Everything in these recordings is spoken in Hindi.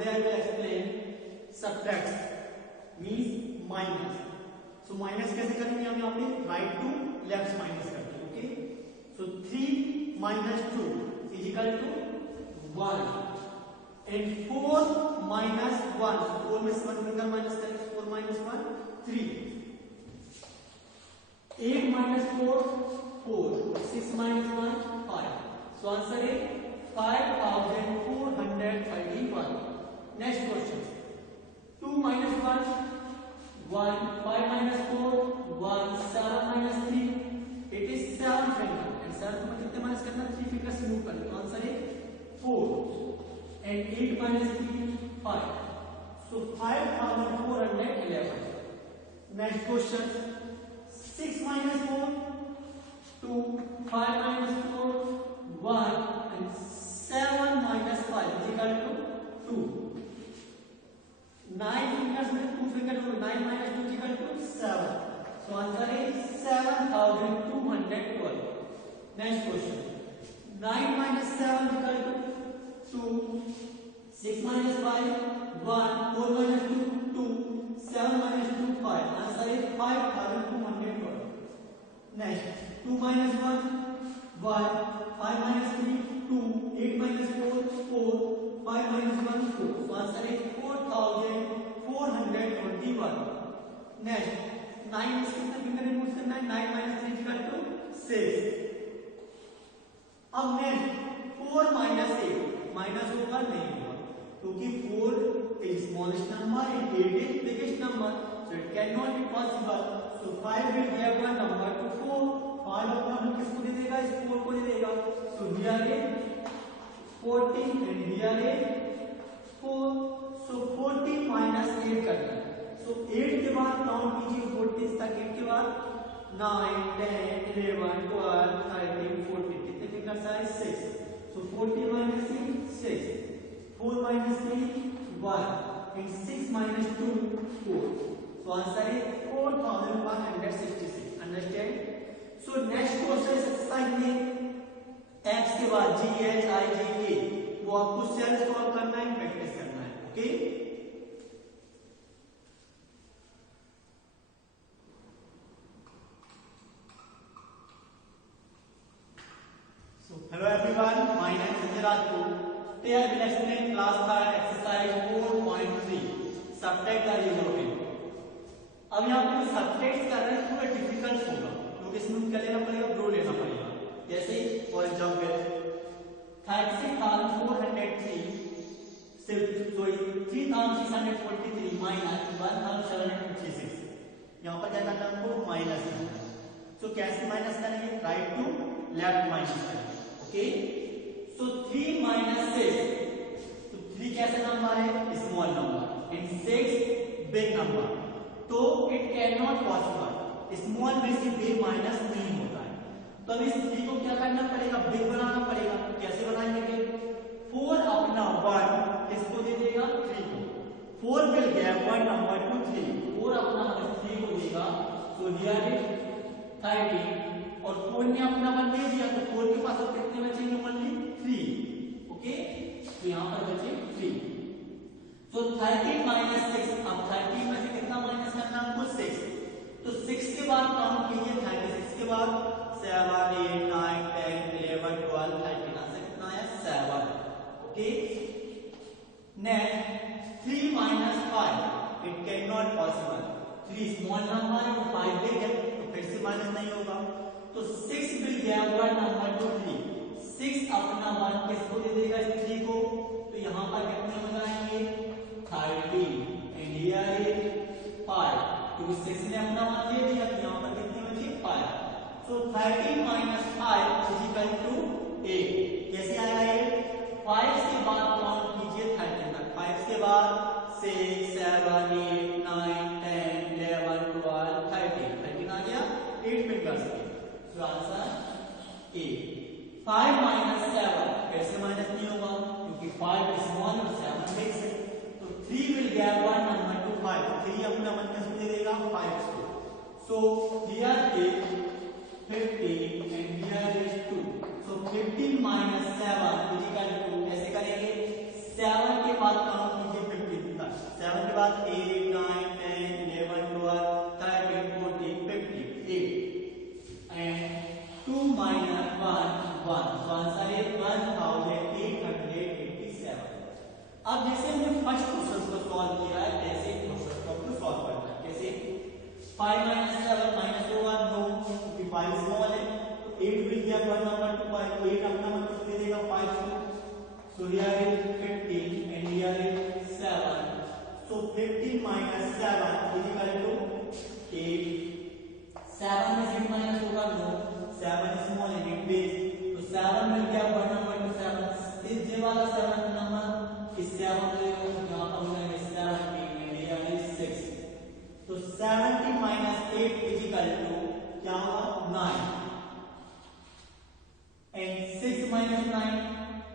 today I will explain subtract means minus. So minus कैसे करेंगे हम यहाँ पे right to left minus करते हैं. Okay. So 3 minus 2 is equal to 1 and 4 minus 1. So 4 में से 1 निकाल minus करेंगे. 4 minus 1 3. 8 minus 4 4. 6 minus 1 5. So answer is 5431. Next question. 2 minus 1 1. 5 minus 4 1. 7 minus 3 it is 7 finger. And 7 में कितने माइनस करना 3 फिंगर से मूव करना. तो आंसर है 4 and 8 minus 3 5. So 5411. Next question. 6 minus 4 2. 5 minus 4 1 and 7 minus 5 is equal to 2. 9 fingers में 2 fingers 9 minus 2 is equal to 7. So answer is 7212. Next question. 9 minus 7 is equal to 2. 6 minus 5 1. 4 minus 2 2. 7 minus 2 5. Answer is 5212. Next. 2 minus 1 1. 5 minus 3 2. 8 minus 4 4. 5 minus 1 4. So answer is 4421. Next. 9 में कितने फिंगर रिमूव करना है 9 minus 3 इक्वल टू 6. अब नेक्स्ट 4 minus 8 माइनस होगा नहीं होगा क्योंकि 4 is smallest number and 8 is biggest number, so it cannot be possible. So 5 will give one number to 4. 5 अपना हम किसको दे देगा इस 4 को दे देगा. So here is 14 and here is 4. So 14 minus 8 करना है. So 8 के बाद काउंट कीजिए 14 तक. 8 के बाद 9 10 11 12 13 14 कितने फिंगर्स आए 6. So 14 minus 6 4 minus 3 1 and 6 minus 2 4. So answer is 4166. Understand? So next question exercise में x के बाद g h i j k वो आपको सेल्फ सॉल्व करना है प्रैक्टिस करना है. Okay. Hello everyone, my name is Sanjay Rajput. Today I will explain class 3 exercise 4.3 subtract the result. अब यहाँ पे जो subtract कर रहे हैं थोड़ा डिफिकल्ट होगा क्योंकि इसमें क्या लेना पड़ेगा ब्रो लेना पड़ेगा. जैसे फॉर एग्जांपल 36,403 3643 माइनस 1756. यहाँ पर क्या करना है हमको माइनस करना है. तो कैसे माइनस करेंगे राइट टू लेफ्ट माइनस करेंगे. ओके. So 3 minus 6. तो 3 कैसा नंबर है small number and 6 big number. तो it can not possible small में से बिग माइनस नहीं होता है. तो अब इस 3 को क्या करना पड़ेगा बिग बनाना पड़ेगा. कैसे बनाएंगे 4 अपना 1 किसको दे देगा 3 को. 4 will give one number two 3. 4 अपना 3 को देगा. सो हियर इज 13 और 4 ने अपना 1 दे दिया तो 4 के पास अब कितने बचेंगे ओनली 3. ओके. तो यहाँ पर बचे 3. तो 13 minus 6. अब 13 में से कितना माइनस करना हमको 6. तो 6 के बाद काउंट कीजिए 36 के बाद 7 8 9 10 11 12 13. आंसर कितना आया 7. Okay. Next 3 minus 5 it can not possible. 3 small number है 5 बिग है तो फिर से माइनस नहीं होगा. तो 6 will give one number two 3. 6 अपना 1 किसको दे देगा इस 3 को. तो यहाँ पर कितने हो जाएंगे 30 एंड हियर इज 5 क्योंकि 6 ने अपना 1 दे दिया. तो यहाँ पर कितने बचे 5. सो 13 minus 5 इज इक्वल टू 8. कैसे आएगा 8. 5 के बाद काउंट कीजिए 13 तक. 5 के बाद 6 7 8 9 10 11 12 13 आ गया 8 फिंगर्स के. So answer A. 5 minus 7 कैसे माइनस नहीं होगा क्योंकि 5 स्मॉल और 7 बिग है. तो 3 will give one number to 5. 3 अपना 1 किसको दे देगा 5 को. So here is 15 and here is 2. So 15 minus 7 is equal to कैसे करेंगे 7 के बाद काउंट कीजिए सॉल्व किया है कैसे क्वेश्चन को आपको सॉल्व करना है। कैसे 5 minus 7 माइनस होगा 9 क्योंकि 5 स्मॉल है, तो 8 will be one number to 5, तो 8 अपना मतलब दे देगा 5 को, so here is 15 and here is 7, so 15 minus 7 is equal to 8, 7 में 6 minus होगा 9, 7 small and 8 base, तो 7 will be one number to 7, इस जे वाला 7 नंबर इस 7 को यहाँ पर हो जाएगा 17 and here is 6, तो 70 minus 8 is equal to क्या होगा 9 and 6 minus 9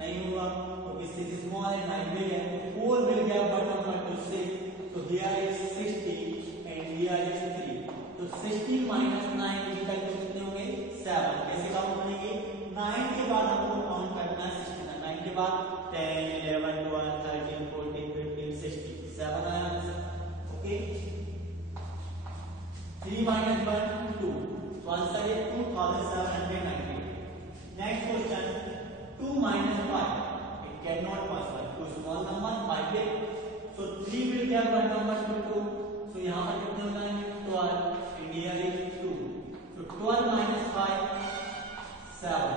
नहीं होगा क्योंकि 6 स्मॉल है 9 बिग है, 4 will be one number to 6, so here is 60 and here is 3, तो 60 minus 9 is equal to कितने होंगे 7। कैसे काउंट करेंगे 9 के बाद हमको काउंट करना है 69, 9 के बाद 10 11 12 13 14 15 16 7 आया answer. Okay 3 minus 1 2, so answer is 2790। next question 2 minus 5, it cannot possible, two small number 5 big, so 3 will get one number to 2, so यहाँ पर कितने हो जाएंगे 12 and here is 2, so 12 minus 5 7,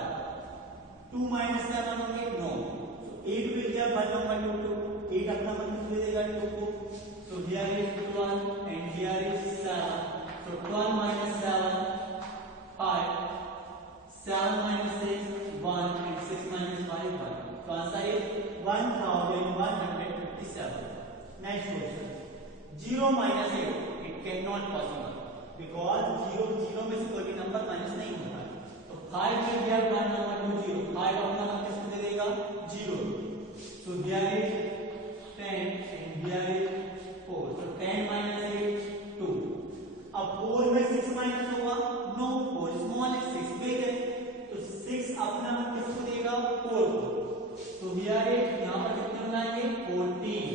2 minus 7 होंगे 9, so 8 will get one number to 2, 8 अपना मतलब दे देगा 2 को, so here is 12 and here is 7, so 12 minus 7 5, 7 minus 6 1 and 6 minus 5 1, so answer is 1157। next question 0 minus 8, it cannot possible because 0 में से कोई भी नंबर माइनस नहीं होता, तो 5 will be one number to 0, 5 अपना मतलब किसको दे देगा 0, so here is 10 and here is 4, so 10 minus 8 2, अब 4 में 6 माइनस होगा नो, 4 स्मॉल है 6 बिग है, तो 6 अपना मतलब किसको देगा 4 को, तो here is यहाँ पर कितने हो जाएंगे 14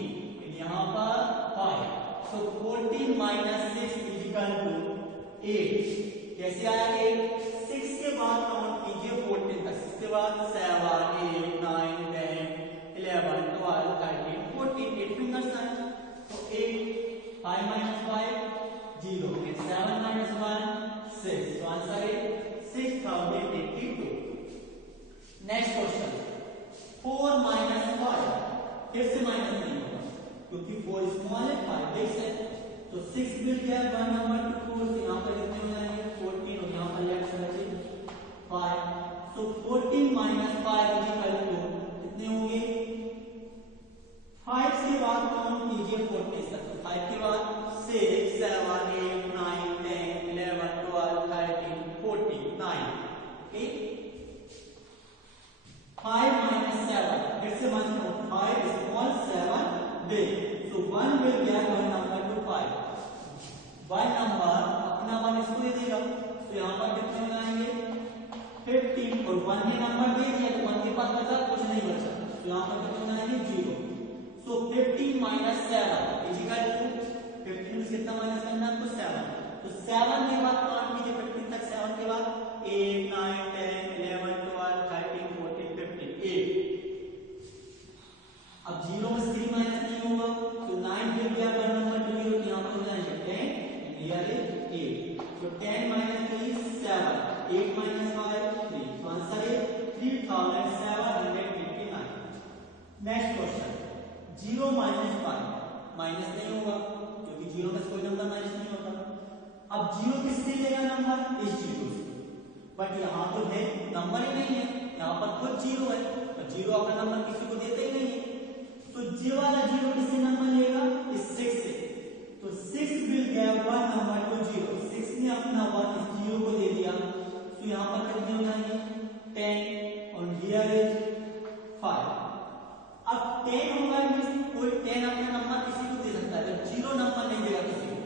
यहाँ पर 5, so 14 minus 6 is equal to 8। कैसे आया 8, 6 के बाद काउंट कीजिए 14 तक, 6 के बाद 7 8 9 10 11 12 13 14, 8 फिंगर्स आए, तो 8 5 minus 5 0 and 7 minus 1 6, so answer is 6082। next question 4 minus 5, फिर से माइनस नहीं होगा क्योंकि 4 स्मॉल है 5 बिग है, तो 6 will get one number to 4, so यहाँ पर कितने हो जाएंगे 14 और यहाँ पर लेफ्ट साइड से 5, so 14 minus 5 is equal to कितने होंगे 5 के बाद काउंट कीजिए 40 तक, तो 5 के बाद 6 7 8 9 10 11 12 13 14 9, ओके 5 minus 7, फिर से मान लो 5 small 7 big, so 1 will get one number to 5, 1 number अपना 1 इसको दे देगा, तो यहाँ पर कितने हो जाएंगे 15 और 1 ने नंबर दे दिया तो 1 के पास बचा कुछ नहीं बचा, तो यहाँ पर कितने हो जाएंगे 0, so 15 minus 7 is equal to 15 में कितना माइनस करना है तो 7, तो 7 के बाद काउंट कीजिए 15 तक, 7 के बाद 8 9 10 11 12 13 14 15 8, अब 0 में 3 माइनस नहीं होगा, तो 9 will be one number to 0, तो यहाँ पर हो जाएंगे 10 and here is 8, so 10 minus 3 is 7, 8 minus 5 3, so answer is 3729। next question 0 minus 5, minus नहीं होगा क्योंकि 0 में कोई नंबर माइनस नहीं होता, अब 0 किससे लेगा नंबर इस 0 से, बट यहाँ तो है नंबर ही नहीं है, यहाँ पर खुद 0 है और 0 अपना नंबर किसी को देता ही नहीं है, तो जे वाला 0 किससे नंबर लेगा इस 6 से, तो 6 will get one number to 0, 6 ने अपना 1 इस 0 को दे दिया, तो यहाँ पर कितने हो जाएंगे 10 और here is 5, अब 10 होगा मींस कोई 10 अपना नंबर किसी को दे सकता है, जब 0 नंबर नहीं देगा किसी को,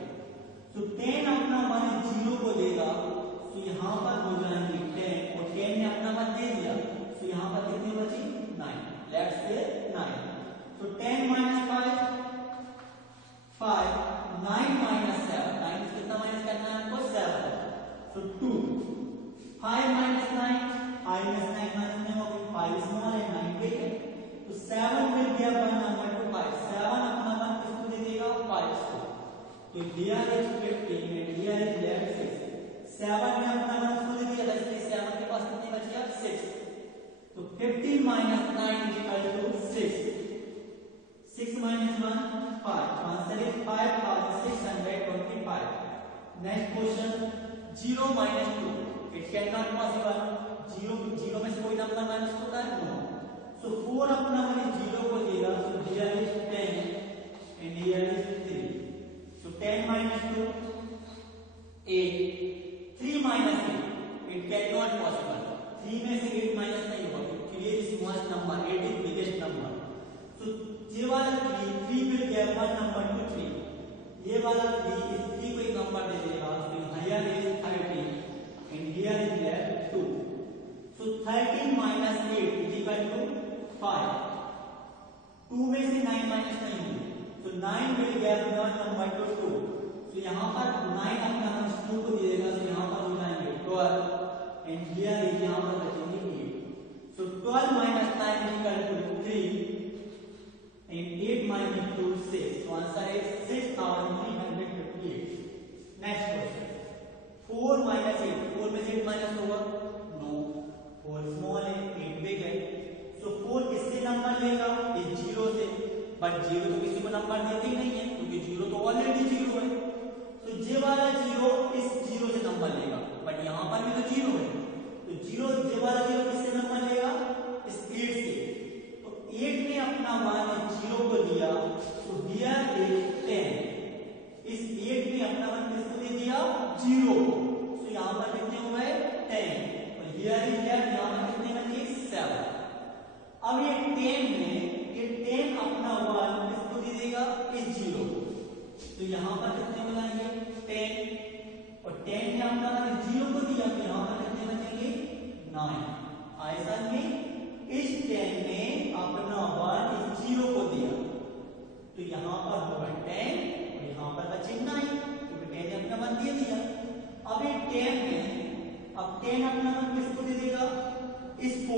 तो 10 अपना 1 0 को देगा, तो यहाँ पर हो जाएंगे 10 और 10 ने अपना 1 दे दिया, तो यहाँ पर कितनी बची 9, let's say 9, so 10 minus 5 5 9 minus 7, 9 से कितना माइनस करना है आपको 7, so 2 5 minus 9 minus 9 माइनस नहीं होगा 5 स्मॉल है 9 बिग है, तो 7 will be one number to 5, 7 अपना 1 किसको दे minus 1, 5. So answer is 5625. Next question, 0 minus 2. It cannot possible. 0 में से कोई नंबर माइनस होता है? No. So 4 अपना मान 0 को देगा. So here is 10 and here is 3. So 10 minus 2, 8. 3 minus 8. It cannot possible. 3 में से 8 माइनस नहीं होगा. Clear is smallest number. 8 is biggest number. So ये वाला 3 will give one number to 3. ये वाला 3 इस 3 को एक नंबर दे देगा. So here is 13 and here is left 2. So 13 minus 8 is equal to 5. 2 में से 9 माइनस नहीं होगी. So 9 will give one number to 2. So यहाँ पर 9 अपना हम 2 को दे देगा. So यहाँ पर हो जाएंगे 12 and here is यहाँ पर बचेंगे 8. So 12 minus 9 is equal to 3 and 8 minus 2 6. So answer is 6358. Next question. 4 minus 8. 4 में से 8 माइनस होगा? No. 4 small है, 8 big है. So 4 किससे नंबर लेगा? इस 0 से. बट 0 तो किसी को नंबर देते ही नहीं है क्योंकि 0 तो ऑलरेडी 0 है. तो ये वाला 0 इस 0 से नंबर लेगा. बट यहाँ पर भी तो 0 है. तो 0 ये वाला 0 किससे नंबर लेगा? इस 8 से. तो 8 ने अपना मान 0 को दिया. तो here is 10. इस 8 ने अपना मान किसको दे दिया? 0 को. तो यहाँ पर कितने हुए? 10. और here is left. यहाँ पर कितने बचे? 7. अब ये 10 में ये 10 अपना मान किसको दे देगा? इस 0 को. तो यहाँ पर कितने हो जाएंगे? 10. और 10 ने अपना मान 0 को दिया. तो यहाँ पर कितने बचेंगे? 9. ऐसा में इस 10 ने अपना मान इस 0 को दिया. तो यहाँ पर होगा 10 और यहाँ पर बचे 9 क्योंकि 10 ने अपना मान दे दिया. अब ये 10 में अब 10 अपना मान किसको दे देगा? इस 4 को.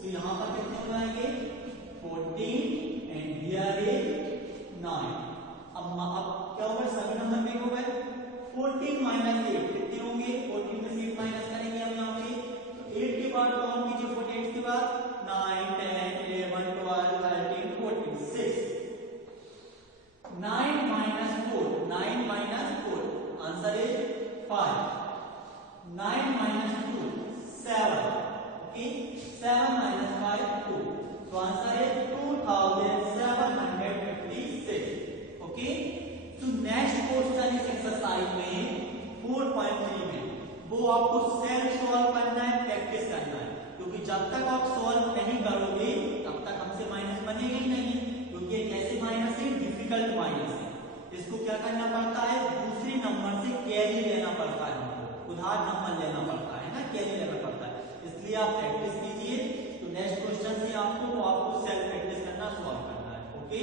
तो यहाँ पर कितने हो जाएंगे? 14 and here is 9. अब क्या होगा? सभी नंबर में हो गए. 14 minus 8 कितने होंगे? 14 में से 8 माइनस करेंगे हम यहाँ पे. तो 8 के बाद काउंट कीजिए. 48 के बाद 9 10 11 12 13 14 6. 9 minus 4. 9 minus 4. Answer is 5. 9 minus 2 7. Okay. 7 minus 5 2. So answer is 2756. Okay. So next question इस एक्सरसाइज में 4.3 में वो आपको सेल्फ सॉल्व करना है, प्रैक्टिस करना है. क्योंकि जब तक आप सॉल्व नहीं करोगे तब तक हमसे माइनस बनेगा ही नहीं. क्योंकि एक ऐसे माइनस है, डिफिकल्ट माइनस है. इसको क्या करना पड़ता है? दूसरे नंबर से कैरी लेना पड़ता है. हमको उधार नंबर लेना पड़ता है ना, कैरी लेना पड़ता है. इसलिए आप प्रैक्टिस कीजिए. तो नेक्स्ट क्वेश्चन से आपको सेल्फ प्रैक्टिस करना, सॉल्व करना है. ओके.